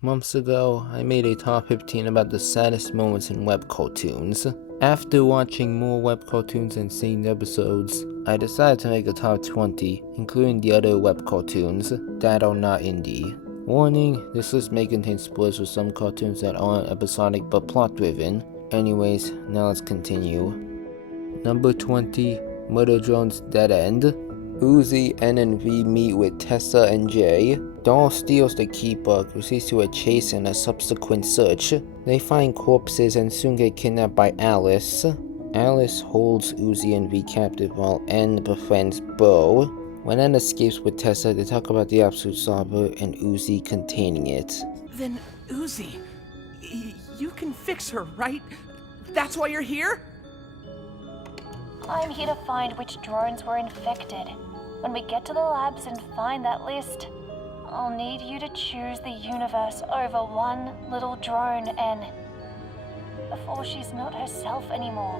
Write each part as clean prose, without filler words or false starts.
Months ago, I made a top 15 about the saddest moments in web cartoons. After watching more web cartoons and seeing the episodes, I decided to make a top 20, including the other web cartoons that are not indie. Warning, this list may contain spoilers for some cartoons that aren't episodic but plot driven. Anyways, now let's continue. Number 20, Murder Drone's Dead End. Uzi, N, and V meet with Tessa and Jay. Doll steals the keybook, proceeds to a chase and a subsequent search. They find corpses and soon get kidnapped by Alice. Alice holds Uzi and V captive while N befriends Bo. When N escapes with Tessa, they talk about the absolute slaughter and Uzi containing it. Then, Uzi, you can fix her, right? That's why you're here? I'm here to find which drones were infected. When we get to the labs and find that list, I'll need you to choose the universe over one little drone, N, before she's not herself anymore.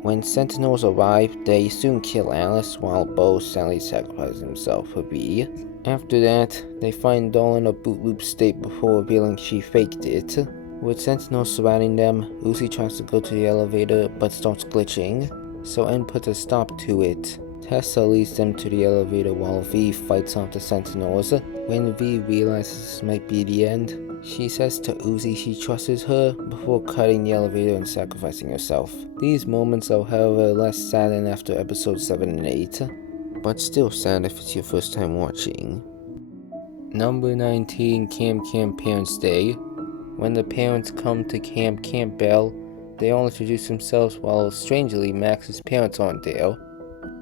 When Sentinels arrive, they soon kill Alice while Bo sadly sacrifices himself for V. After that, they find Doll in a boot loop state before revealing she faked it. With Sentinels surrounding them, Uzi tries to go to the elevator but starts glitching, so N puts a stop to it. Tessa leads them to the elevator while V fights off the Sentinels. When V realizes this might be the end, she says to Uzi she trusts her before cutting the elevator and sacrificing herself. These moments are however less sad than after episodes 7 and 8, but still sad if it's your first time watching. Number 19, Camp Parents Day. When the parents come to Camp Campbell, they all introduce themselves while strangely Max's parents aren't there.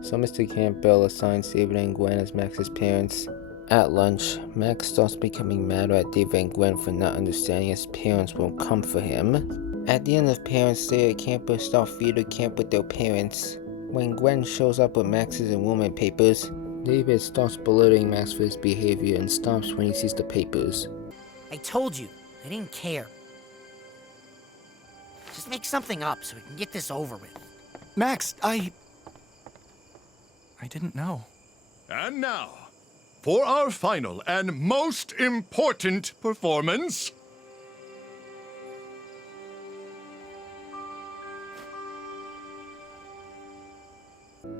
So Mr. Campbell assigns David and Gwen as Max's parents. At lunch, Max starts becoming mad at David and Gwen for not understanding his parents won't come for him. At the end of Parents' Day, campers start theater camp with their parents. When Gwen shows up with Max's enrollment papers, David starts belittling Max for his behavior and stops when he sees the papers. I told you, I didn't care. Just make something up so we can get this over with. Max, I didn't know. And now, for our final and most important performance.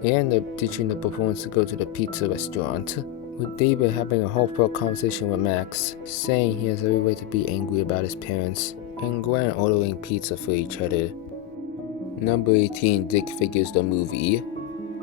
They end up ditching the performance to go to the pizza restaurant, with David having a heartfelt conversation with Max, saying he has every right to be angry about his parents, and Gwen ordering pizza for each other. Number 18, Dick Figures the Movie.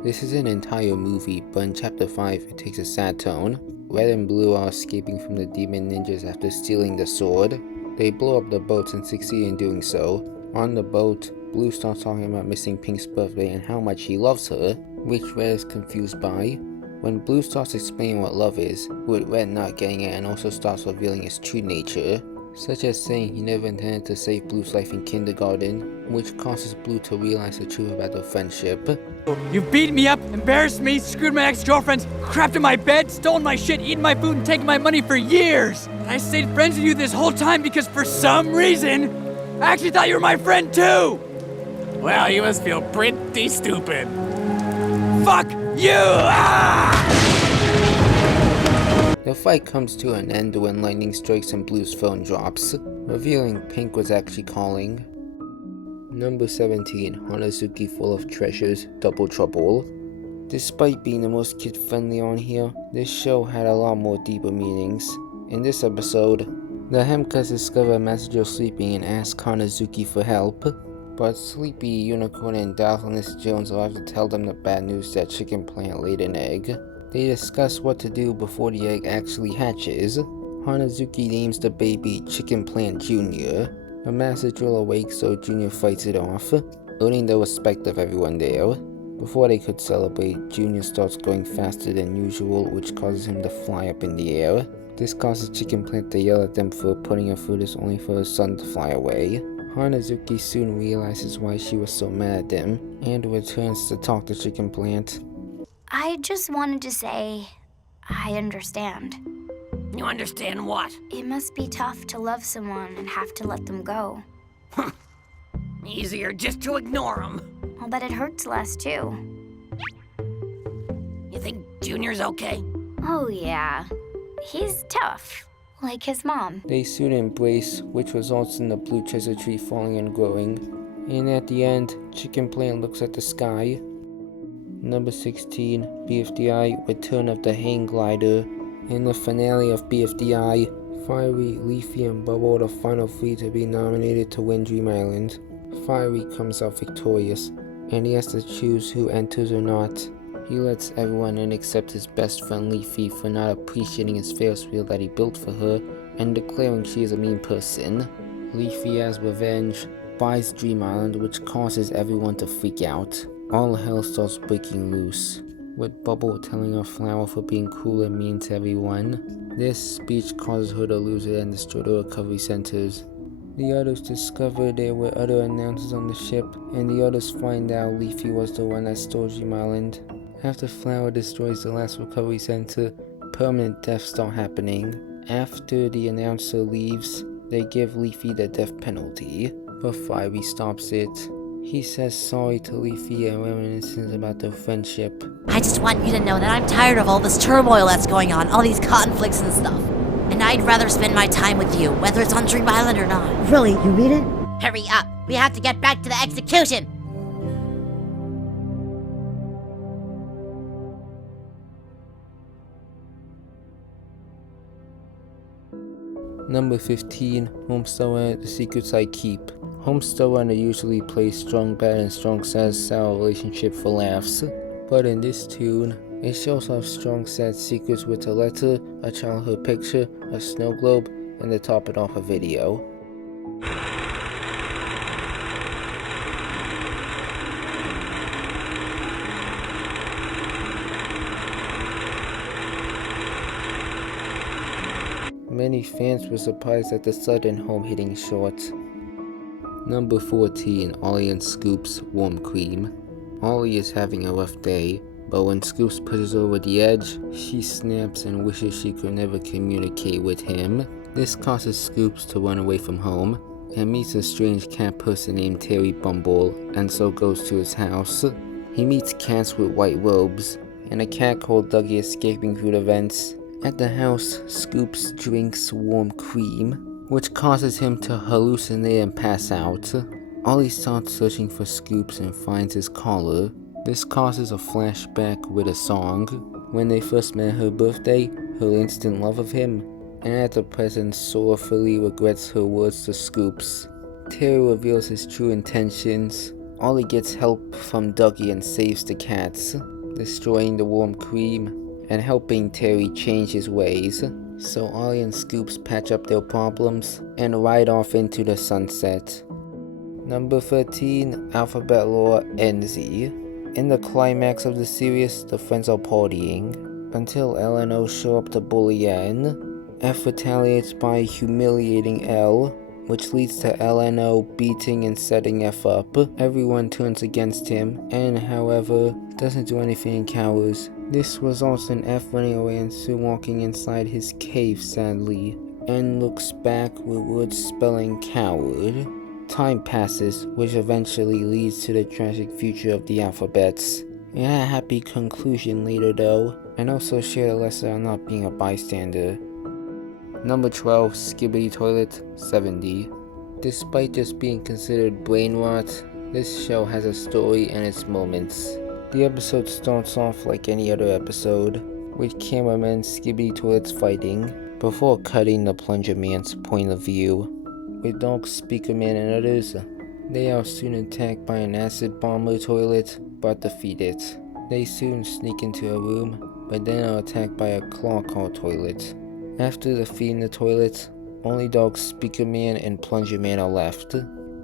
This is an entire movie, but in chapter 5 it takes a sad tone. Red and Blue are escaping from the demon ninjas after stealing the sword. They blow up the boats and succeed in doing so. On the boat, Blue starts talking about missing Pink's birthday and how much he loves her, which Red is confused by. When Blue starts explaining what love is, with Red not getting it and also starts revealing his true nature, such as saying he never intended to save Blue's life in kindergarten, which causes Blue to realize the truth about their friendship. You've beaten me up, embarrassed me, screwed my ex-girlfriends, crapped in my bed, stolen my shit, eaten my food, and taken my money for years. And I stayed friends with you this whole time because for some reason, I actually thought you were my friend too! Well, you must feel pretty stupid. Fuck you! Ah! The fight comes to an end when lightning strikes and Blue's phone drops, revealing Pink was actually calling. Number 17, Hanazuki Full of Treasures, Double Trouble. Despite being the most kid-friendly on here, this show had a lot more deeper meanings. In this episode, the Hemkas discover a message of sleeping and ask Hanazuki for help, but Sleepy, Unicorn, and Daphnis Jones arrive to tell them the bad news that Chicken Plant laid an egg. They discuss what to do before the egg actually hatches. Hanazuki names the baby Chicken Plant Jr. A massive drill awakes, so Junior fights it off, earning the respect of everyone there. Before they could celebrate, Junior starts going faster than usual, which causes him to fly up in the air. This causes Chicken Plant to yell at them for putting her foot only for her son to fly away. Hanazuki soon realizes why she was so mad at them, and returns to talk to Chicken Plant. I just wanted to say, I understand. You understand what? It must be tough to love someone and have to let them go. Easier just to ignore them. I'll bet it hurts less, too. You think Junior's okay? Oh, yeah. He's tough. like his mom. They soon embrace, which results in the blue treasure tree falling and growing. And at the end, Chicken Plant looks at the sky. Number 16, BFDI, Return of the Hang Glider. In the finale of BFDI, Fiery, Leafy, and Bubble are the final 3 to be nominated to win Dream Island. Fiery comes out victorious, and he has to choose who enters or not. He lets everyone in except his best friend Leafy for not appreciating his Ferris wheel that he built for her and declaring she is a mean person. Leafy, as revenge, buys Dream Island, which causes everyone to freak out. All hell starts breaking loose, with Bubble telling her Flower for being cruel and mean to everyone. This speech causes her to lose it and destroy the recovery centers. The others discover there were other announcers on the ship, and the others find out Leafy was the one that stole Dream Island. After Flower destroys the last recovery center, permanent deaths start happening. After the announcer leaves, they give Leafy the death penalty, but Fiery stops it. He says sorry to Leafy and reminisces about their friendship. I just want you to know that I'm tired of all this turmoil that's going on, all these conflicts and stuff. And I'd rather spend my time with you, whether it's on Dream Island or not. Really, you read it? Hurry up! We have to get back to the execution! Number 15, Homestar Runner, The Secrets I Keep. Homestar Runner usually plays strong bad and strong sad sour relationship for laughs, but in this tune, it shows off strong sad secrets with a letter, a childhood picture, a snow globe, and to top it off a video. Many fans were surprised at the sudden home-hitting shot. Number 14, Ollie and Scoops, Warm Cream. Ollie is having a rough day, but when Scoops pushes over the edge, she snaps and wishes she could never communicate with him. This causes Scoops to run away from home, and meets a strange cat person named Terry Bumble, and so goes to his house. He meets cats with white robes, and a cat called Dougie escaping through the vents. At the house, Scoops drinks warm cream, which causes him to hallucinate and pass out. Ollie starts searching for Scoops and finds his collar. This causes a flashback with a song. When they first met her birthday, her instant love of him, and at the present sorrowfully regrets her words to Scoops. Terry reveals his true intentions. Ollie gets help from Dougie and saves the cats, destroying the warm cream and helping Terry change his ways. So Ollie and Scoops patch up their problems and ride off into the sunset. Number 13, Alphabet Lore NZ. In the climax of the series, the friends are partying until L and O show up to bully N. F retaliates by humiliating L, which leads to L and O beating and setting F up. Everyone turns against him, and however, doesn't do anything and cowers. This results in F running away and soon walking inside his cave sadly. N looks back with words spelling coward. Time passes, which eventually leads to the tragic future of the alphabets. It had a happy conclusion later though, and also shared a lesson on not being a bystander. Number 12, Skibidi Toilet 70. Despite just being considered brain rot, this show has a story and its moments. The episode starts off like any other episode, with cameraman Skibidi Toilets fighting, before cutting the Plunger Man's point of view. With Dog Speaker Man and others, they are soon attacked by an acid bomber toilet, but defeat it. They soon sneak into a room, but then are attacked by a claw claw toilet. After defeating the toilet, only Dog Speaker Man and Plunger Man are left.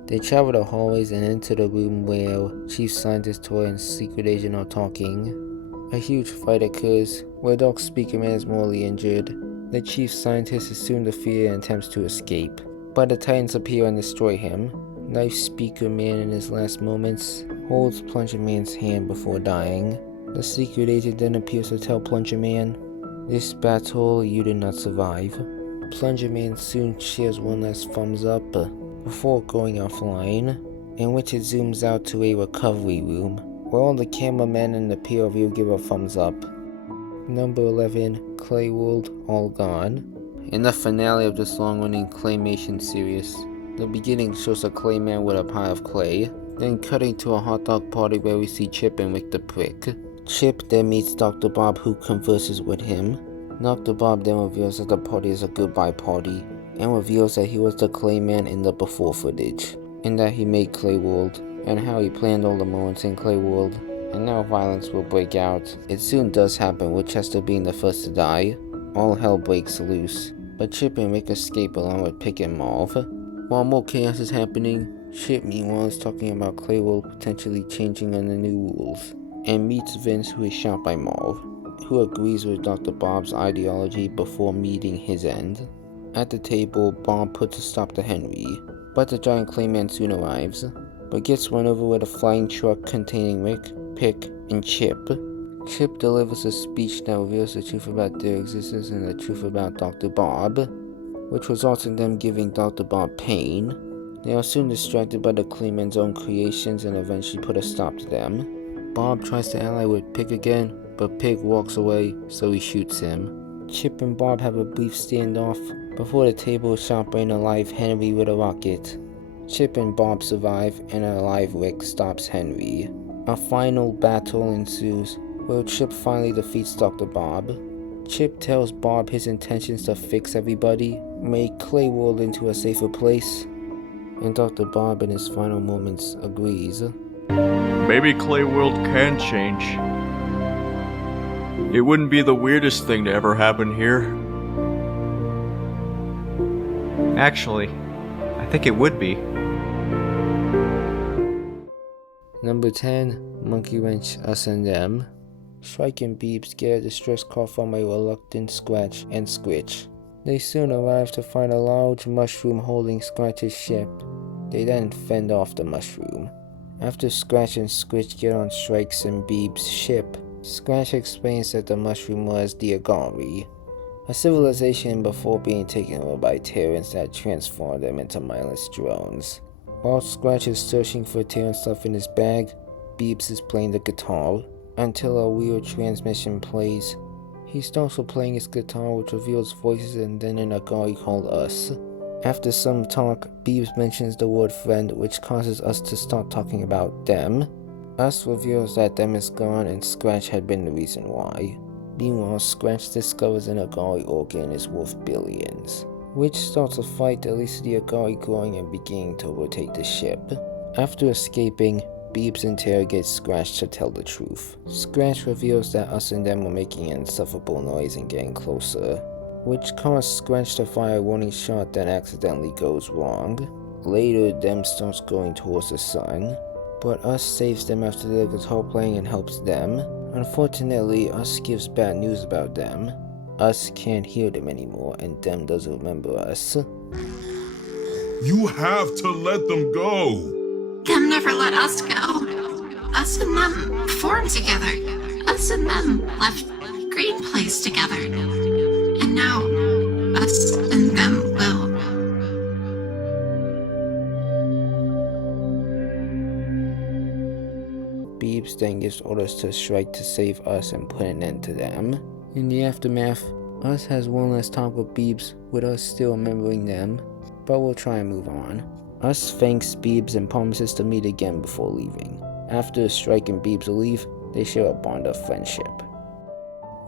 They travel the hallways and enter the room where Chief Scientist Toy and Secret Agent are talking. A huge fight occurs, where Dog Speaker Man is mortally injured. The Chief Scientist is soon defeated and attempts to escape, but the Titans appear and destroy him. Knife Speaker Man in his last moments holds Plunger Man's hand before dying. The Secret Agent then appears to tell Plunger Man, "This battle you did not survive." Plunger Man soon shares one last thumbs up before going offline, in which it zooms out to a recovery room, where all the cameramen and the peer review give a thumbs up. Number 11, Clay World All Gone. In the finale of this long-running claymation series, the beginning shows a clayman with a pile of clay, then cutting to a hot dog party where we see Chip and Rick the Prick. Chip then meets Dr. Bob, who converses with him. Dr. Bob then reveals that the party is a goodbye party, and reveals that he was the clayman in the before footage, and that he made Clayworld, and how he planned all the moments in Clayworld, and now violence will break out. It soon does happen, with Chester being the first to die. All hell breaks loose, but Chip and Rick escape along with Pick and Marv. While more chaos is happening, Chip meanwhile is talking about Clayworld potentially changing under new rules, and meets Vince, who is shot by Marv, who agrees with Dr. Bob's ideology before meeting his end. At the table, Bob puts a stop to Henry, but the giant clayman soon arrives, but gets run over with a flying truck containing Rick, Pick, and Chip. Chip delivers a speech that reveals the truth about their existence and the truth about Dr. Bob, which results in them giving Dr. Bob pain. They are soon distracted by the Clayman's own creations and eventually put a stop to them. Bob tries to ally with Pick again, but Pick walks away, so he shoots him. Chip and Bob have a brief standoff before the table is shot by an alive Henry with a rocket. Chip and Bob survive, and an alive Rick stops Henry. A final battle ensues, where Chip finally defeats Dr. Bob. Chip tells Bob his intentions to fix everybody, make Clayworld into a safer place, and Dr. Bob in his final moments agrees. Maybe Clayworld can change. It wouldn't be the weirdest thing to ever happen here. Actually, I think it would be. Number 10, Monkey Wrench, Us and Them. Shrike and Beebs get a distress call from a reluctant Scratch and Squitch. They soon arrive to find a large mushroom holding Scratch's ship. They then fend off the mushroom. After Scratch and Squitch get on Shrike's and Beebs' ship, Scratch explains that the mushroom was the Agari, a civilization before being taken over by Terrans that transformed them into mindless drones. While Scratch is searching for Terran stuff in his bag, Beebs is playing the guitar, until a weird transmission plays. He's also playing his guitar, which reveals voices and then an Agari called Us. After some talk, Beebs mentions the word friend, which causes Us to stop talking about them. Us reveals that them is gone and Scratch had been the reason why. Meanwhile, Scratch discovers an Agari organ is worth billions, which starts a fight that leads to the Agari growing and beginning to overtake the ship. After escaping, Beebs interrogates Scratch to tell the truth. Scratch reveals that Us and them were making an insufferable noise and getting closer, which caused Scratch to fire a warning shot that accidentally goes wrong. Later, them starts going towards the sun, but Us saves them after the guitar playing and helps them. Unfortunately, Us gives bad news about them. Us can't hear them anymore, and them doesn't remember Us. You have to let them go! Them never let us go. Us and them formed together. Us and them left Green Place together. And now, us and them will. Beebs then gives orders to Shrike to save Us and put an end to them. In the aftermath, Us has one last talk with Beebs, with Us still remembering them, but we'll try and move on. Us thanks Beebs and promises to meet again before leaving. After Shrike and Beebs leave, they share a bond of friendship.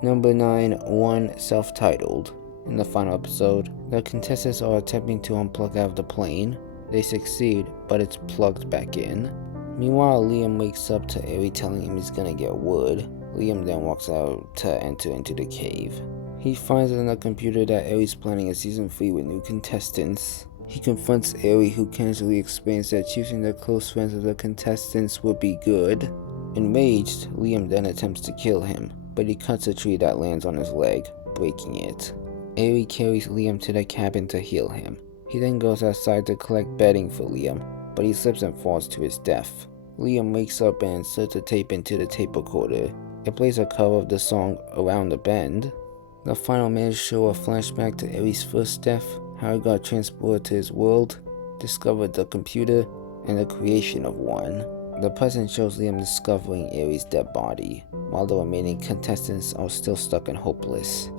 Number 9, One Self-Titled. In the final episode, the contestants are attempting to unplug out of the plane. They succeed, but it's plugged back in. Meanwhile, Liam wakes up to Aerie telling him he's gonna get wood. Liam then walks out to enter into the cave. He finds on the computer that Aerie's planning a season 3 with new contestants. He confronts Aerie, who casually explains that choosing the close friends of the contestants would be good. Enraged, Liam then attempts to kill him, but he cuts a tree that lands on his leg, breaking it. Aerie carries Liam to the cabin to heal him. He then goes outside to collect bedding for Liam, but he slips and falls to his death. Liam wakes up and inserts a tape into the tape recorder. It plays a cover of the song Around the Bend. The final minutes show a flashback to Aerie's first death, how he got transported to his world, discovered the computer, and the creation of one. The present shows Liam discovering Aerie's dead body, while the remaining contestants are still stuck and hopeless.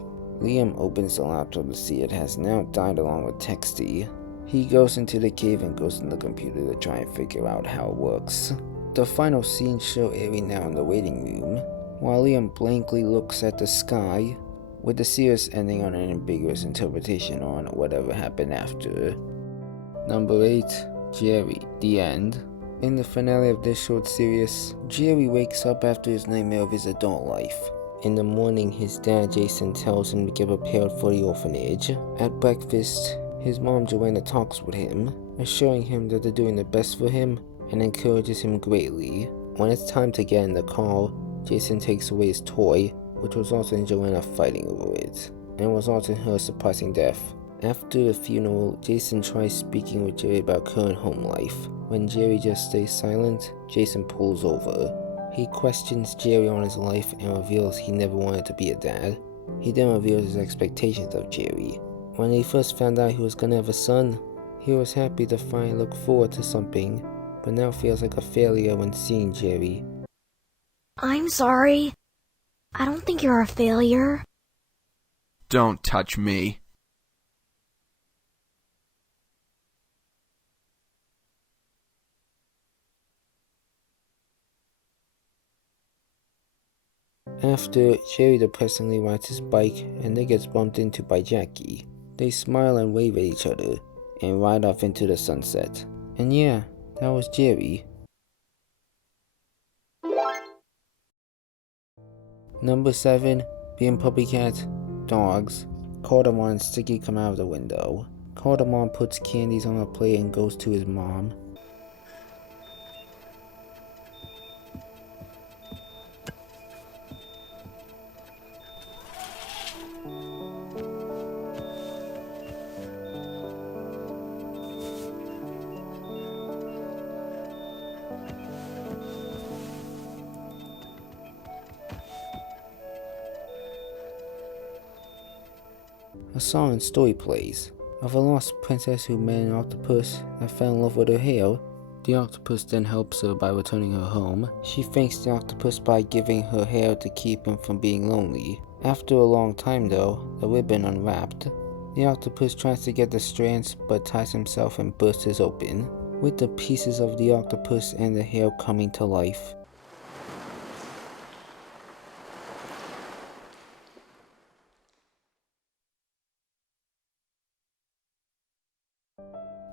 Liam opens the laptop to see it has now died along with Texty. He goes into the cave and goes in the computer to try and figure out how it works. The final scenes show Aerie now in the waiting room, while Liam blankly looks at the sky, with the serious ending on an ambiguous interpretation on whatever happened after. Number 8. Jerry, the end. In the finale of this short series, Jerry wakes up after his nightmare of his adult life. In the morning, his dad Jason tells him to get prepared for the orphanage. At breakfast, his mom Joanna talks with him, assuring him that they're doing the best for him and encourages him greatly. When it's time to get in the car, Jason takes away his toy, which results in Joanna fighting over it, and results in her surprising death. After the funeral, Jason tries speaking with Jerry about current home life. When Jerry just stays silent, Jason pulls over. He questions Jerry on his life and reveals he never wanted to be a dad. He then reveals his expectations of Jerry. When he first found out he was gonna have a son, he was happy to finally look forward to something, but now feels like a failure when seeing Jerry. I'm sorry. I don't think you're a failure. Don't touch me. After, Jerry depressingly rides his bike and then gets bumped into by Jackie. They smile and wave at each other, and ride off into the sunset. And yeah, that was Jerry. Number 7, being puppy cat, dogs. Cardamom and Sticky come out of the window. Cardamom puts candies on a plate and goes to his mom. A song and story plays of a lost princess who met an octopus that fell in love with her hair. The octopus then helps her by returning her home. She thanks the octopus by giving her hair to keep him from being lonely. After a long time though, the ribbon unwrapped. The octopus tries to get the strands but ties himself and bursts open, with the pieces of the octopus and the hair coming to life.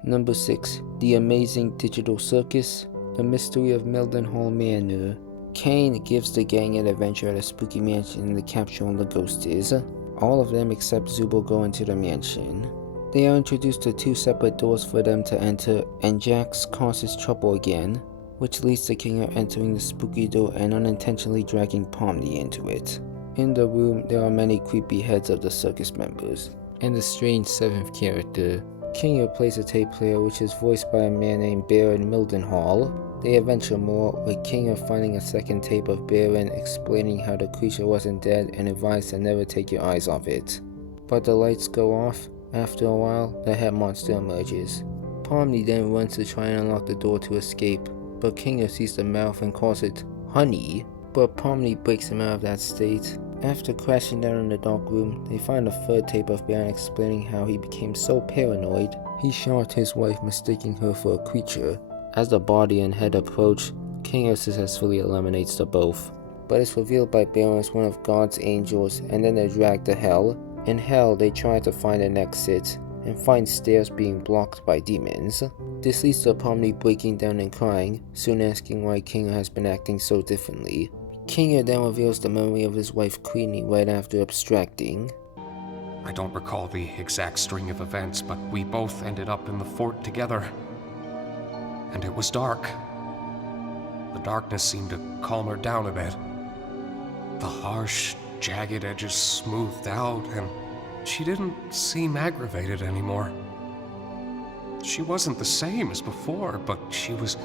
Number 6. The Amazing Digital Circus, The Mystery of Mildenhall Manor. Kane gives the gang an adventure at a spooky mansion and the capture on the ghost is. All of them except Zubo go into the mansion. They are introduced to 2 separate doors for them to enter, and Jax causes trouble again, which leads to Kinger entering the spooky door and unintentionally dragging Pomni into it. In the room, there are many creepy heads of the circus members, and a strange 7th character. Kinger plays a tape player which is voiced by a man named Baron Mildenhall. They adventure more, with Kinger finding a second tape of Baron explaining how the creature wasn't dead and advised to never take your eyes off it. But the lights go off. After a while, the head monster emerges. Pomni then runs to try and unlock the door to escape, but Kinger sees the mouth and calls it honey, but Pomni breaks him out of that state. After crashing down in the dark room, they find a 3rd tape of Baron explaining how he became so paranoid, he shot his wife mistaking her for a creature. As the body and head approach, Kinger successfully eliminates the both, but it's revealed by Baron as one of God's angels, and then they're dragged to Hell. In Hell, they try to find an exit, and find stairs being blocked by demons. This leads to Pomni breaking down and crying, soon asking why Kinger has been acting so differently. Kinger then reveals the memory of his wife Queenie right after abstracting. I don't recall the exact string of events, but we both ended up in the fort together. And it was dark. The darkness seemed to calm her down a bit. The harsh, jagged edges smoothed out, and she didn't seem aggravated anymore. She wasn't the same as before, but she was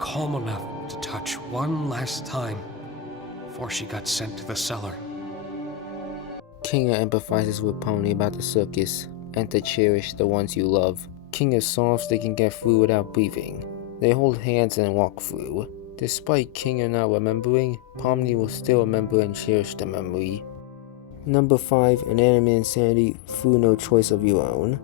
calm enough to touch one last time before she got sent to the cellar. Kinger empathizes with Pomni about the circus, and to cherish the ones you love. Kinger solves they can get through without breathing. They hold hands and walk through. Despite Kinger not remembering, Pomni will still remember and cherish the memory. Number 5, an anime insanity through no choice of your own.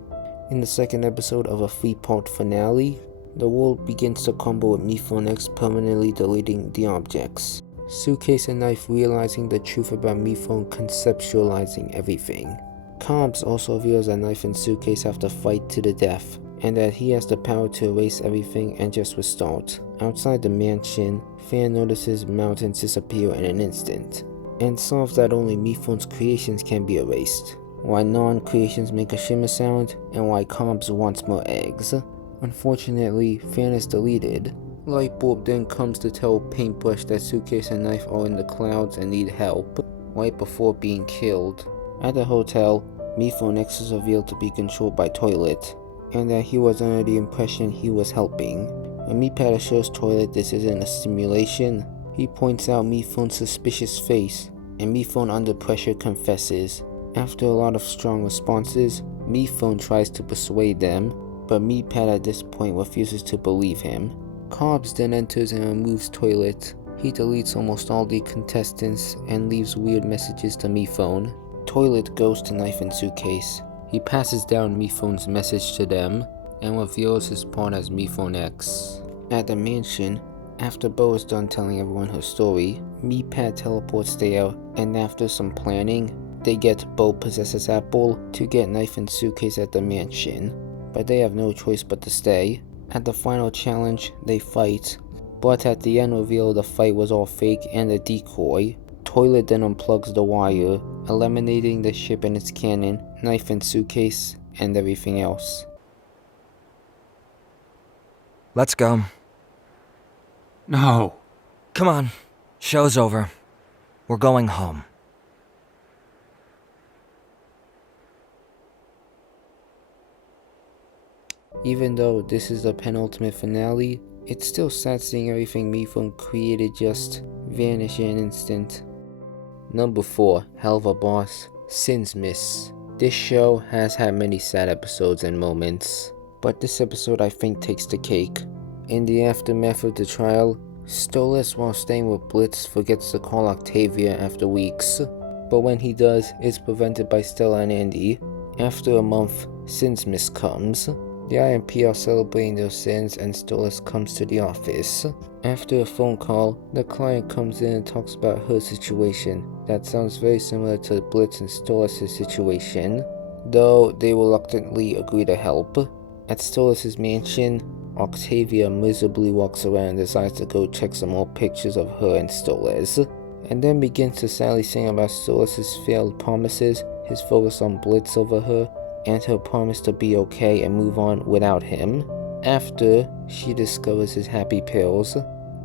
In the second episode of a 3-part finale, the world begins to crumble with Mifune X permanently deleting the objects. Suitcase and Knife realizing the truth about Mifune conceptualizing everything. Cobbs also reveals that Knife and Suitcase have to fight to the death, and that he has the power to erase everything and just restart. Outside the mansion, Fan notices mountains disappear in an instant, and solves that only Mifune's creations can be erased, why non-creations make a shimmer sound, and why Cobbs wants more eggs. Unfortunately, Fan is deleted. Lightbulb then comes to tell Paintbrush that Suitcase and Knife are in the clouds and need help, right before being killed. At the hotel, Mifune X is revealed to be controlled by Toilet, and that he was under the impression he was helping. When Meatpad assures Toilet this isn't a simulation, he points out Mifune's suspicious face, and Mifune under pressure confesses. After a lot of strong responses, Mifune tries to persuade them, but Meatpad at this point refuses to believe him. Cobbs then enters and removes Toilet. He deletes almost all the contestants and leaves weird messages to Mifune. Toilet goes to Knife and Suitcase. He passes down Mifune's message to them and reveals his part as Mifune X. At the mansion, after Bo is done telling everyone her story, Meatpad teleports there, and after some planning, they get Bo Possesses Apple to get Knife and Suitcase at the mansion, but they have no choice but to stay. At the final challenge, they fight, but at the end reveal the fight was all fake and a decoy. Toilet then unplugs the wire, eliminating the ship and its cannon, Knife and Suitcase, and everything else. Let's go. No. Come on. Show's over. We're going home. Even though this is the penultimate finale, it's still sad seeing everything Mifune created just vanish in an instant. Number 4, Helva Boss, Sin's Miss. This show has had many sad episodes and moments, but this episode I think takes the cake. In the aftermath of the trial, Stolas, while staying with Blitz, forgets to call Octavia after weeks, but when he does, it's prevented by Stella and Andy. After a month, Sin's Miss comes. The IMP are celebrating their sins and Stolas comes to the office. After a phone call, the client comes in and talks about her situation. That sounds very similar to Blitz and Stolas' situation, though they reluctantly agree to help. At Stolas' mansion, Octavia miserably walks around and decides to go check some more pictures of her and Stolas, and then begins to sadly sing about Stolas' failed promises, his focus on Blitz over her, and her promise to be okay and move on without him. After, she discovers his happy pills.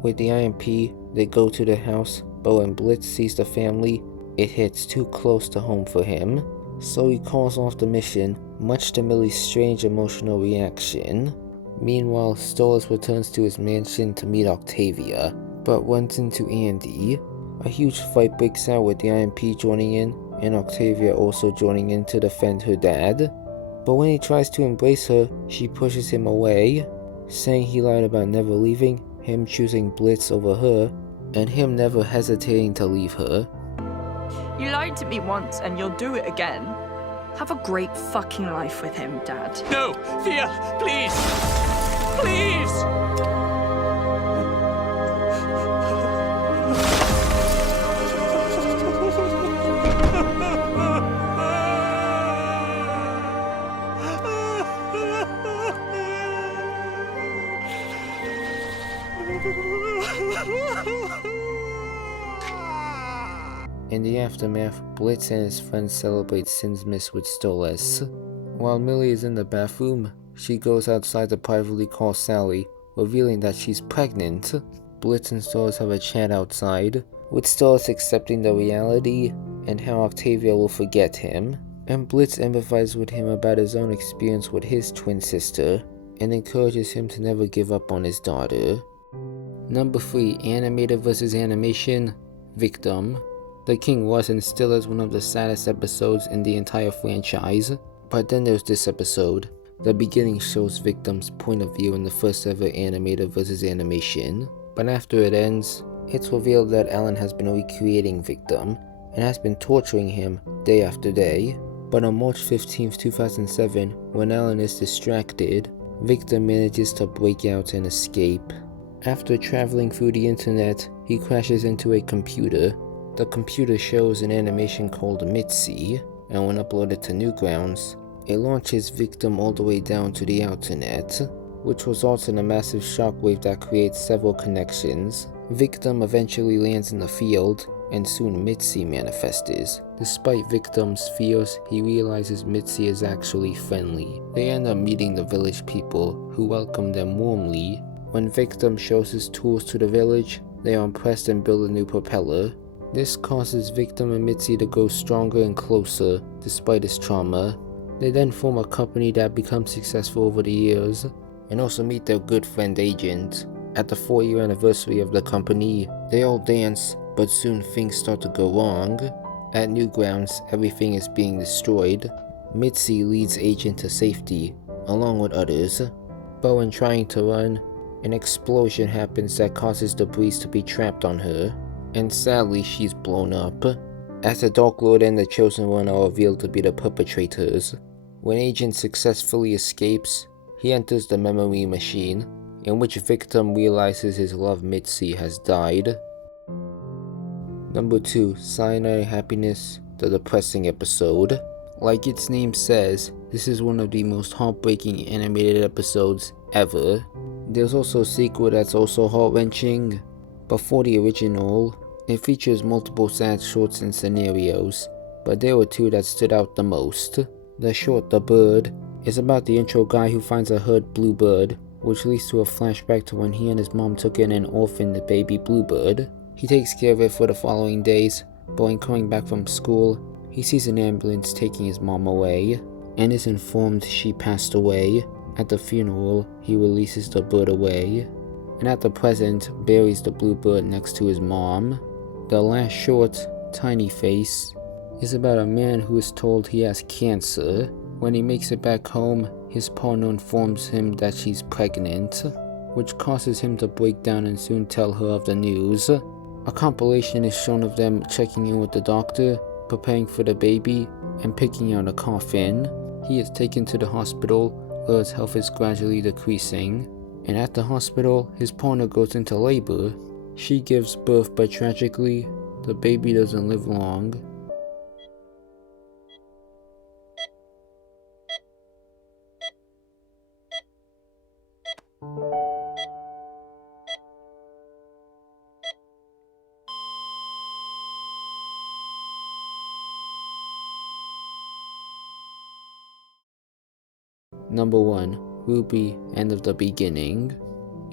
With the IMP, they go to the house, but when Blitz sees the family, it hits too close to home for him, so he calls off the mission, much to Millie's strange emotional reaction. Meanwhile, Stolas returns to his mansion to meet Octavia, but runs into Andy. A huge fight breaks out with the IMP joining in, and Octavia also joining in to defend her dad. But when he tries to embrace her, she pushes him away, saying he lied about never leaving, him choosing Blitz over her, and him never hesitating to leave her. You lied to me once and you'll do it again. Have a great fucking life with him, Dad. No! Thea, please! Please! In the aftermath, Blitz and his friends celebrate Sin's Miss with Stolas. While Millie is in the bathroom, she goes outside to privately call Sally, revealing that she's pregnant. Blitz and Stolas have a chat outside, with Stolas accepting the reality and how Octavia will forget him, and Blitz empathizes with him about his own experience with his twin sister, and encourages him to never give up on his daughter. Number 3, Animated vs. Animation, Victim. The King was and still is one of the saddest episodes in the entire franchise, but then there's this episode. The beginning shows Victim's point of view in the first ever Animated vs. Animation, but after it ends, it's revealed that Alan has been recreating Victim, and has been torturing him day after day. But on March 15, 2007, when Alan is distracted, Victor manages to break out and escape. After traveling through the internet, he crashes into a computer. The computer shows an animation called Mitzi, and when uploaded to Newgrounds, it launches Victim all the way down to the internet, which results in a massive shockwave that creates several connections. Victim eventually lands in the field, and soon Mitzi manifests. Despite Victim's fears, he realizes Mitzi is actually friendly. They end up meeting the village people, who welcome them warmly. When Victim shows his tools to the village, they are impressed and build a new propeller. This causes Victim and Mitzi to grow stronger and closer, despite his trauma. They then form a company that becomes successful over the years, and also meet their good friend Agent. At the 4-year anniversary of the company, they all dance, but soon things start to go wrong. At Newgrounds, everything is being destroyed. Mitzi leads Agent to safety, along with others. But when trying to run, an explosion happens that causes debris to be trapped on her, and sadly she's blown up. As the Dark Lord and the Chosen One are revealed to be the perpetrators. When Agent successfully escapes, he enters the memory machine, in which Victim realizes his love Mitzi has died. Number 2. Cyanide Happiness, the depressing episode. Like its name says, this is one of the most heartbreaking animated episodes ever. There's also a sequel that's also heart-wrenching. Before the original, it features multiple sad shorts and scenarios, but there were 2 that stood out the most. The short The Bird is about the intro guy who finds a hurt bluebird, which leads to a flashback to when he and his mom took in an orphaned baby bluebird. He takes care of it for the following days, but when coming back from school, he sees an ambulance taking his mom away, and is informed she passed away. At the funeral, he releases the bird away, and at the present, buries the bluebird next to his mom. The last short, Tiny Face, is about a man who is told he has cancer. When he makes it back home, his partner informs him that she's pregnant, which causes him to break down and soon tell her of the news. A compilation is shown of them checking in with the doctor, preparing for the baby, and picking out a coffin. He is taken to the hospital, where his health is gradually decreasing, and at the hospital, his partner goes into labor. She gives birth, but tragically, the baby doesn't live long. Number 1. Ruby, End of the Beginning.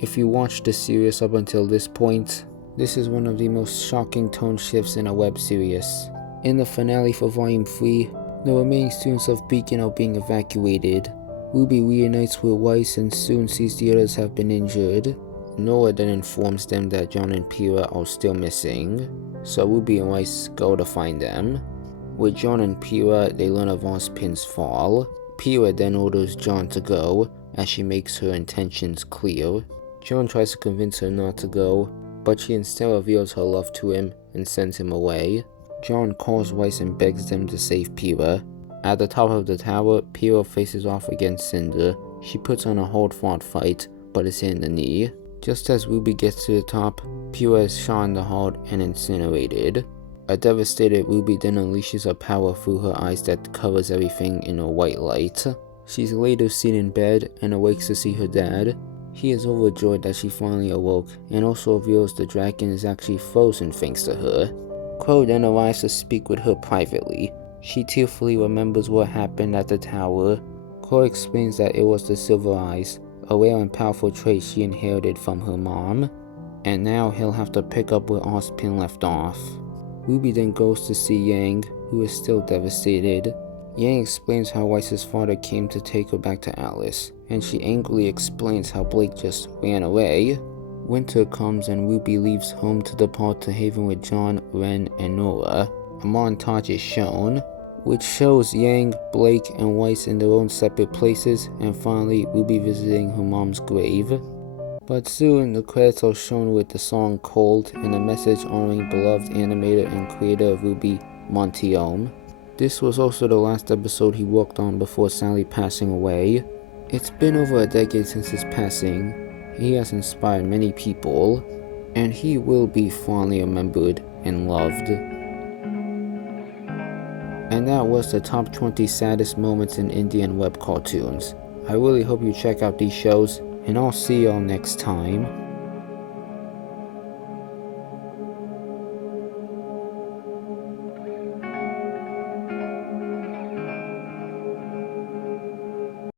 If you watched the series up until this point, this is one of the most shocking tone shifts in a web series. In the finale for Volume 3, the remaining students of Beacon are being evacuated. Ruby reunites with Weiss and soon sees the others have been injured. Nora then informs them that John and Pyrrha are still missing, so Ruby and Weiss go to find them. With John and Pyrrha, they learn of Ozpin's fall. Pyrrha then orders John to go, as she makes her intentions clear. John tries to convince her not to go, but she instead reveals her love to him and sends him away. John calls Weiss and begs them to save Pyrrha. At the top of the tower, Pyrrha faces off against Cinder. She puts on a hard-fought fight, but is hit in the knee. Just as Ruby gets to the top, Pyrrha is shot in the heart and incinerated. A devastated Ruby then unleashes her power through her eyes that covers everything in a white light. She's later seen in bed and awakes to see her dad. He is overjoyed that she finally awoke, and also reveals the dragon is actually frozen thanks to her. Crow then arrives to speak with her privately. She tearfully remembers what happened at the tower. Crow explains that it was the Silver Eyes, a rare and powerful trait she inherited from her mom, and now he'll have to pick up where Ozpin left off. Ruby then goes to see Yang, who is still devastated. Yang explains how Weiss's father came to take her back to Alice, and she angrily explains how Blake just ran away. Winter comes and Ruby leaves home to depart to Haven with John, Ren, and Nora. A montage is shown, which shows Yang, Blake, and Weiss in their own separate places, and finally Ruby visiting her mom's grave. But soon, the credits are shown with the song Cold and a message honoring beloved animator and creator of Ruby, Montiome. This was also the last episode he worked on before Sally passing away. It's been over a decade since his passing. He has inspired many people, and he will be fondly remembered and loved. And that was the top 20 saddest moments in Indian web cartoons. I really hope you check out these shows, and I'll see y'all next time.